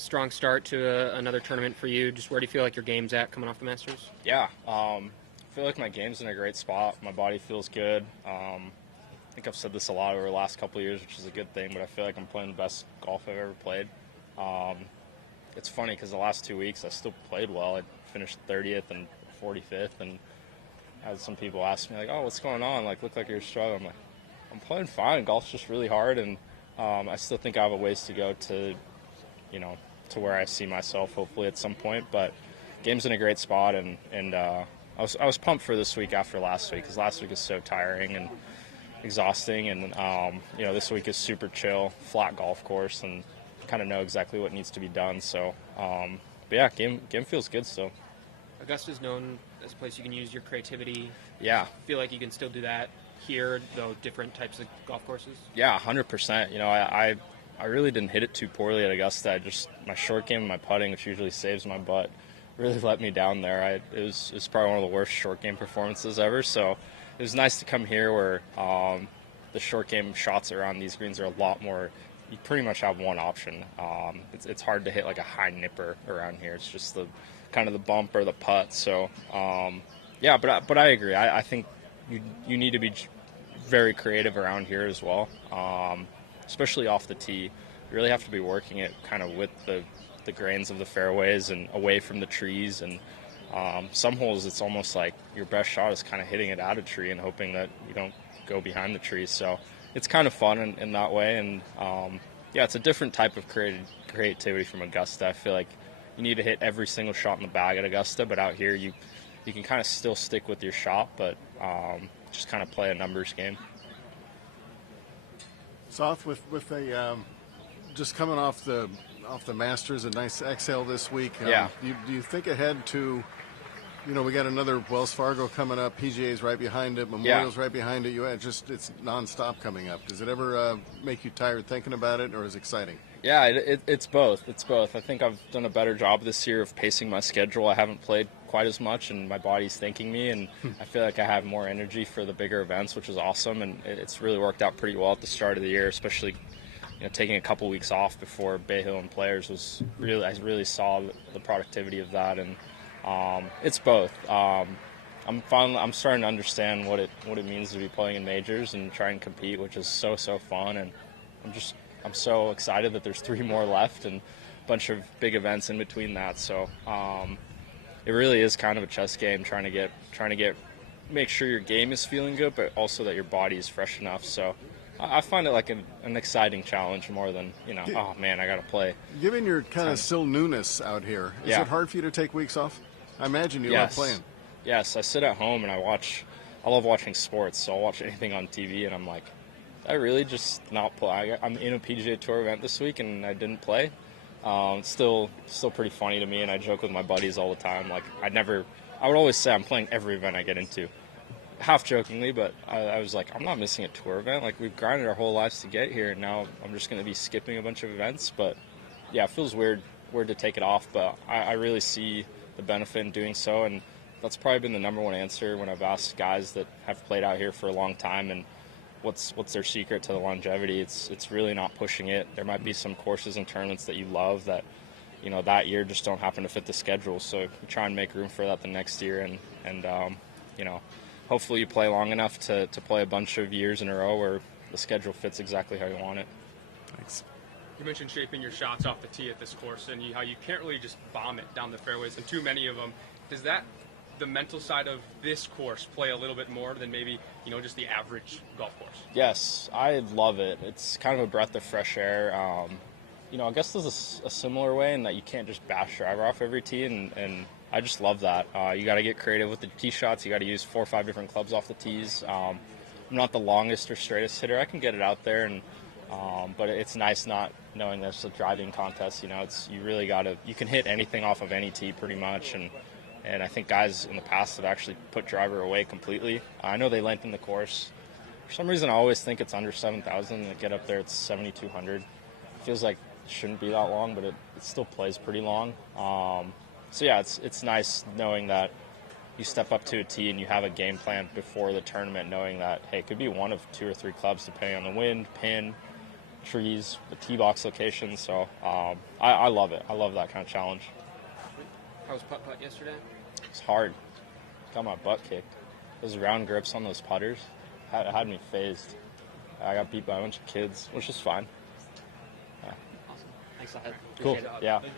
strong start to another tournament for you. Just where do you feel like your game's at coming off the Masters? Yeah, I feel like my game's in a great spot. My body feels good. I think I've said this a lot over the last couple of years, which is a good thing, but I feel like I'm playing the best golf I've ever played. It's funny because the last 2 weeks I still played well. I finished 30th and 45th, and I had some people ask me, like, oh, what's going on? Like, look like you're struggling. I'm like, I'm playing fine. Golf's just really hard, and I still think I have a ways to go to, to where I see myself hopefully at some point. But game's in a great spot, and I was pumped for this week after last week, because last week is so tiring and exhausting, and this week is super chill, flat golf course, and kind of know exactly what needs to be done. So, but yeah, game feels good still. Augusta's known as a place you can use your creativity. Yeah. Feel like you can still do that here, though different types of golf courses? Yeah, 100%. I really didn't hit it too poorly at Augusta. My short game and my putting, which usually saves my butt, really let me down there. It was probably one of the worst short game performances ever. So it was nice to come here where the short game shots around these greens are a lot more. You pretty much have one option. It's hard to hit like a high nipper around here. It's just the kind of the bump or the putt. So yeah, but I agree. I think you need to be very creative around here as well, especially off the tee. You really have to be working it kind of with the grains of the fairways and away from the trees. And some holes, it's almost like your best shot is kind of hitting it out of tree and hoping that you don't go behind the trees. So it's kind of fun in that way. And yeah, it's a different type of creativity from Augusta. I feel like you need to hit every single shot in the bag at Augusta, but out here you can kind of still stick with your shot, but just kind of play a numbers game. Sahith, with a just coming off the Masters, a nice exhale this week. Yeah. Do you think ahead to, we got another Wells Fargo coming up, PGA's right behind it, Memorial's right behind it. It's nonstop coming up. Does it ever make you tired thinking about it, or is it exciting? Yeah, it's both. It's both. I think I've done a better job this year of pacing my schedule. I haven't played quite as much, and my body's thanking me, and I feel like I have more energy for the bigger events, which is awesome, and it's really worked out pretty well at the start of the year, especially taking a couple weeks off before Bay Hill and Players was really, I really saw the productivity of that, and it's both. I'm starting to understand what it means to be playing in majors and try and compete, which is so fun, and I'm so excited that there's 3 more left and a bunch of big events in between that. So it really is kind of a chess game, trying to make sure your game is feeling good, but also that your body is fresh enough. So I find it like an exciting challenge more than oh man, I got to play. Given your kind of still newness out here, is it hard for you to take weeks off? I imagine you love playing. Yes, I sit at home and I love watching sports, so I'll watch anything on TV, and I'm like, I really just not play. I'm in a PGA Tour event this week and I didn't play. It's still pretty funny to me, and I joke with my buddies all the time. Like I would always say I'm playing every event I get into, half jokingly, but I was like, I'm not missing a tour event. Like we've grinded our whole lives to get here, and now I'm just going to be skipping a bunch of events. But yeah, it feels weird to take it off, but I really see the benefit in doing so, and that's probably been the number one answer when I've asked guys that have played out here for a long time and what's their secret to the longevity. It's really not pushing it. There might be some courses and tournaments that you love that that year just don't happen to fit the schedule, so you try and make room for that the next year, and hopefully you play long enough to play a bunch of years in a row where the schedule fits exactly how you want it. Thanks. You mentioned shaping your shots off the tee at this course, and how you can't really just bomb it down the fairways, and too many of them. Does the mental side of this course play a little bit more than maybe just the average golf course? Yes, I love it. It's kind of a breath of fresh air. I guess there's a similar way in that you can't just bash driver off every tee, and I just love that. You got to get creative with the tee shots. You got to use 4 or 5 different clubs off the tees. I'm not the longest or straightest hitter. I can get it out there, but it's nice not knowing there's a driving contest. You really got to. You can hit anything off of any tee pretty much, and I think guys in the past have actually put driver away completely. I know they lengthen the course. For some reason, I always think it's under 7,000. And get up there, it's 7,200. It feels like it shouldn't be that long, but it still plays pretty long. So yeah, it's nice knowing that you step up to a tee and you have a game plan before the tournament, knowing that, hey, it could be one of 2 or 3 clubs depending on the wind, pin, trees, the tee box location. So I love it. I love that kind of challenge. How was putt-putt yesterday? It's hard. Got my butt kicked. Those round grips on those putters had me phased. I got beat by a bunch of kids, which is fine. Awesome. Thanks, Sahith. Cool. Appreciate it. Yeah. Thanks.